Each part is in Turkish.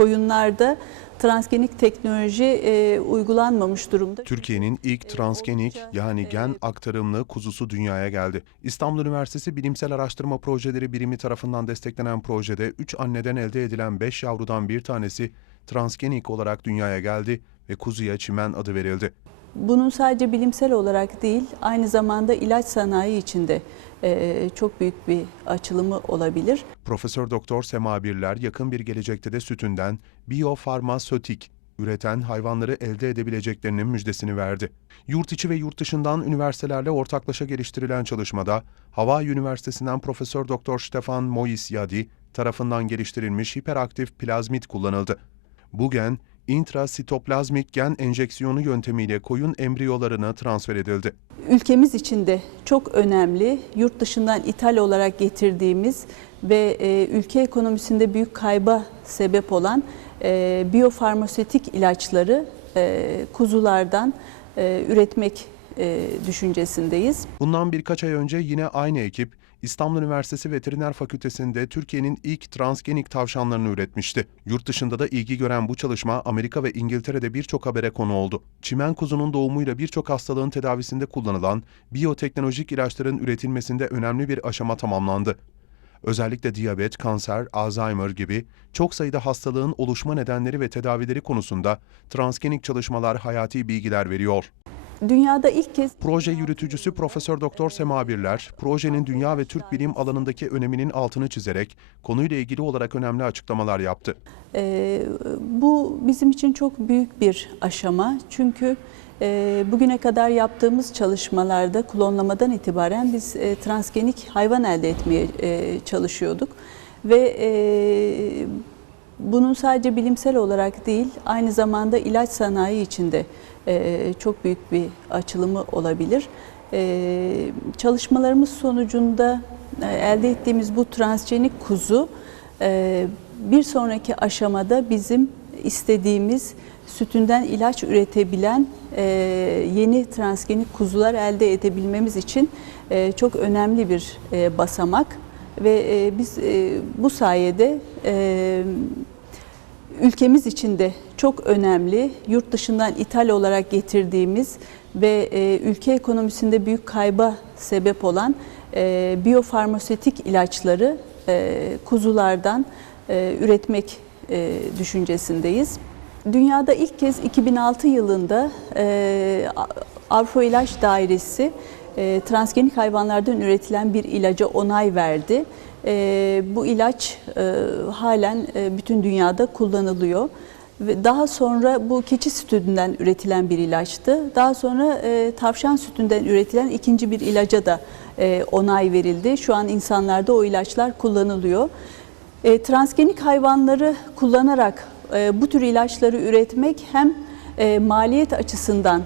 koyunlarda transgenik teknoloji e, uygulanmamış durumda. Türkiye'nin ilk transgenik oldukça, yani e, gen aktarımlı kuzusu dünyaya geldi. İstanbul Üniversitesi Bilimsel Araştırma Projeleri Birimi tarafından desteklenen projede 3 anneden elde edilen 5 yavrudan bir tanesi transgenik olarak dünyaya geldi ve kuzuya çimen adı verildi. Bunun sadece bilimsel olarak değil, aynı zamanda ilaç sanayi içinde e, çok büyük bir açılımı olabilir. Profesör Doktor Sema Birler yakın bir gelecekte de sütünden biyofarmasötik üreten hayvanları elde edebileceklerinin müjdesini verdi. Yurt içi ve yurt dışından üniversitelerle ortaklaşa geliştirilen çalışmada Hawaii Üniversitesi'nden Profesör Doktor Stefan Moisyadi tarafından geliştirilmiş hiperaktif plazmit kullanıldı. Bu gen intrasitoplazmik gen enjeksiyonu yöntemiyle koyun embriyolarına transfer edildi. Ülkemiz için de çok önemli, yurt dışından ithal olarak getirdiğimiz ve e, ülke ekonomisinde büyük kayba sebep olan e, biyofarmasötik ilaçları e, kuzulardan e, üretmek e, düşüncesindeyiz. Bundan birkaç ay önce yine aynı ekip İstanbul Üniversitesi Veteriner Fakültesi'nde Türkiye'nin ilk transgenik tavşanlarını üretmişti. Yurt dışında da ilgi gören bu çalışma Amerika ve İngiltere'de birçok habere konu oldu. Çimen kuzunun doğumuyla birçok hastalığın tedavisinde kullanılan biyoteknolojik ilaçların üretilmesinde önemli bir aşama tamamlandı. Özellikle diyabet, kanser, Alzheimer gibi çok sayıda hastalığın oluşma nedenleri ve tedavileri konusunda transgenik çalışmalar hayati bilgiler veriyor. Dünyada ilk kez Proje yürütücüsü Profesör Doktor Sema Birler, projenin dünya ve Türk bilim alanındaki öneminin altını çizerek konuyla ilgili olarak önemli açıklamalar yaptı. Ee, bu bizim için çok büyük bir aşama. Çünkü e, bugüne kadar yaptığımız çalışmalarda klonlamadan itibaren biz e, transgenik hayvan elde etmeye e, çalışıyorduk. Ve e, bunun sadece bilimsel olarak değil, aynı zamanda ilaç sanayi içinde e, çok büyük bir açılımı olabilir. E, çalışmalarımız sonucunda e, elde ettiğimiz bu transgenik kuzu e, bir sonraki aşamada bizim istediğimiz sütünden ilaç üretebilen e, yeni transgenik kuzular elde edebilmemiz için e, çok önemli bir e, basamak ve e, biz e, bu sayede e, ülkemiz için de çok önemli, yurt dışından ithal olarak getirdiğimiz ve e, ülke ekonomisinde büyük kayba sebep olan e, biyofarmasötik ilaçları e, kuzulardan e, üretmek e, düşüncesindeyiz. Dünyada ilk kez 2006 yılında e, Avrupa İlaç Dairesi e, transgenik hayvanlardan üretilen bir ilaca onay verdi. E, bu ilaç e, halen bütün dünyada kullanılıyor. Daha sonra bu keçi sütünden üretilen bir ilaçtı. Daha sonra tavşan sütünden üretilen ikinci bir ilaca da onay verildi. Şu an insanlarda o ilaçlar kullanılıyor. Transgenik hayvanları kullanarak bu tür ilaçları üretmek hem maliyet açısından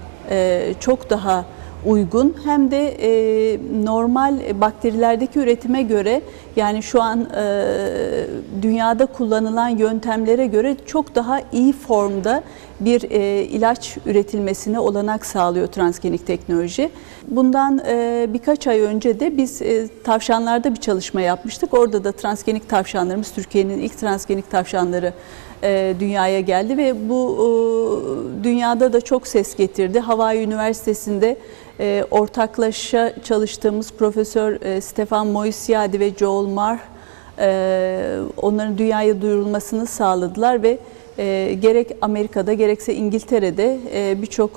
çok daha uygun hem de e, normal bakterilerdeki üretime göre yani şu an e, dünyada kullanılan yöntemlere göre çok daha iyi formda bir e, ilaç üretilmesine olanak sağlıyor transgenik teknoloji. Bundan e, birkaç ay önce de biz e, tavşanlarda bir çalışma yapmıştık. Orada da transgenik tavşanlarımız Türkiye'nin ilk transgenik tavşanları e, dünyaya geldi ve bu e, dünyada da çok ses getirdi. Hawaii Üniversitesi'nde e, ortaklaşa çalıştığımız Profesör Stefan Moisyadi ve Joel Marr e, onların dünyaya duyurulmasını sağladılar ve gerek Amerika'da gerekse İngiltere'de birçok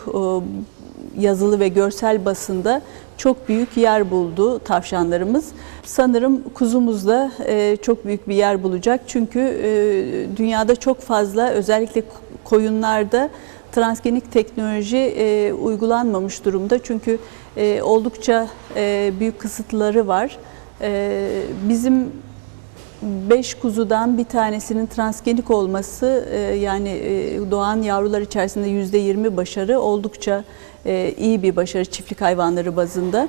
yazılı ve görsel basında çok büyük yer buldu tavşanlarımız. Sanırım kuzumuzda e, çok büyük bir yer bulacak. Çünkü e, dünyada çok fazla özellikle koyunlarda transgenik teknoloji e, uygulanmamış durumda. Çünkü oldukça büyük kısıtları var. Bizim 5 kuzudan bir tanesinin transgenik olması e, yani e, doğan yavrular içerisinde %20 başarı oldukça e, iyi bir başarı çiftlik hayvanları bazında.